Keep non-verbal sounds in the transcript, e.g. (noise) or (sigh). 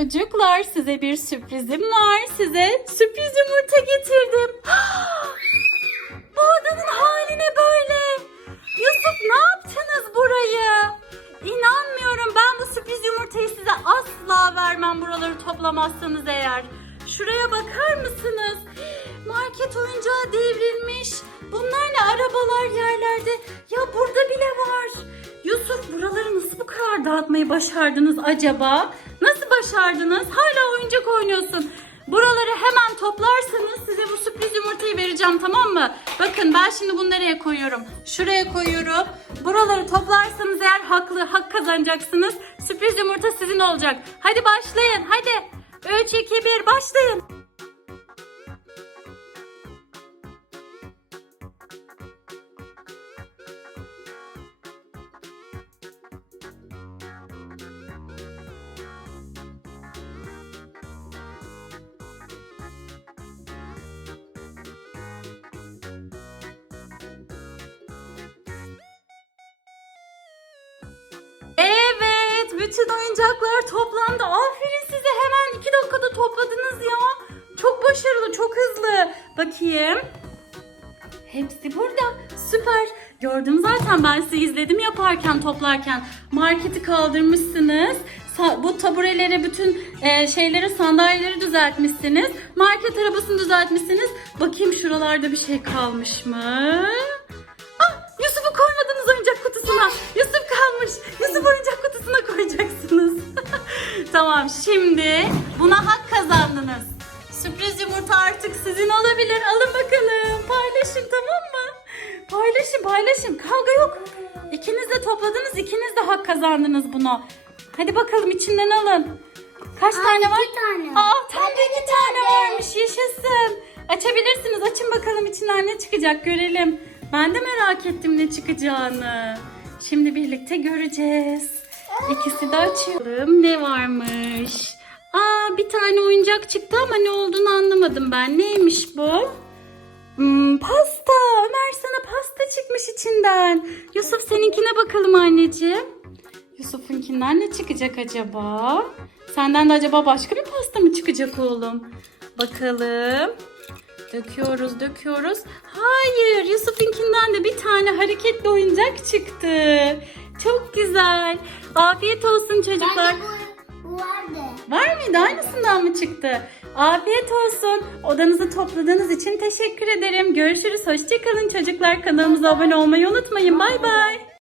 Çocuklar size bir sürprizim var. Size sürpriz yumurta getirdim. (gasps) Bu odanın hali ne böyle? Yusuf ne yaptınız burayı? İnanmıyorum ben bu sürpriz yumurtayı size asla vermem buraları toplamazsanız eğer. Şuraya bakar mısınız? Market oyuncağı devrilmiş. Bunlar ne arabalar yerlerde. Ya burada bile var. Yusuf buraları nasıl bu kadar dağıtmayı başardınız acaba? Nasıl başardınız? Hala oyuncak oynuyorsun. Buraları hemen toplarsanız size bu sürpriz yumurtayı vereceğim tamam mı? Bakın ben şimdi bunu nereye koyuyorum? Şuraya koyuyorum. Buraları toplarsanız eğer haklı hak kazanacaksınız. Sürpriz yumurta sizin olacak. Hadi başlayın hadi. 3, 2, 1 başlayın. Bütün oyuncaklar toplandı. Aferin size hemen iki dakikada topladınız ya. Çok başarılı, çok hızlı. Bakayım. Hepsi burada. Süper. Gördüm zaten ben sizi izledim yaparken toplarken. Marketi kaldırmışsınız. Bu tabureleri, bütün e, şeyleri, sandalyeleri düzeltmişsiniz. Market arabasını düzeltmişsiniz. Bakayım şuralarda bir şey kalmış mı? Tamam şimdi buna hak kazandınız. Sürpriz yumurta artık sizin olabilir. Alın bakalım. Paylaşın tamam mı? Paylaşın paylaşın. Kavga yok. İkiniz de topladınız. ikiniz de hak kazandınız bunu. Hadi bakalım içinden alın. Kaç tane var? iki tane. Aa tam da iki tane varmış. Yaşasın. Açabilirsiniz. Açın bakalım içinden ne çıkacak görelim. Ben de merak ettim ne çıkacağını. Şimdi birlikte göreceğiz. İkisi de açıyorum. Ne varmış? Aa bir tane oyuncak çıktı ama ne olduğunu anlamadım ben. Neymiş bu? Hmm, pasta. Ömer sana pasta çıkmış içinden. Yusuf seninkine bakalım anneciğim. Yusuf'unkinden ne çıkacak acaba? Senden de acaba başka bir pasta mı çıkacak oğlum? Bakalım. Döküyoruz, döküyoruz. Hayır, Yusuf'unkinden de bir tane hareketli oyuncak çıktı. Çok güzel. Afiyet olsun çocuklar. Bende bu, bu vardı. Var mıydı? Aynısından mı çıktı? Afiyet olsun. Odanızı topladığınız için teşekkür ederim. Görüşürüz. Hoşçakalın çocuklar. Kanalımıza abone olmayı unutmayın. Bay bay.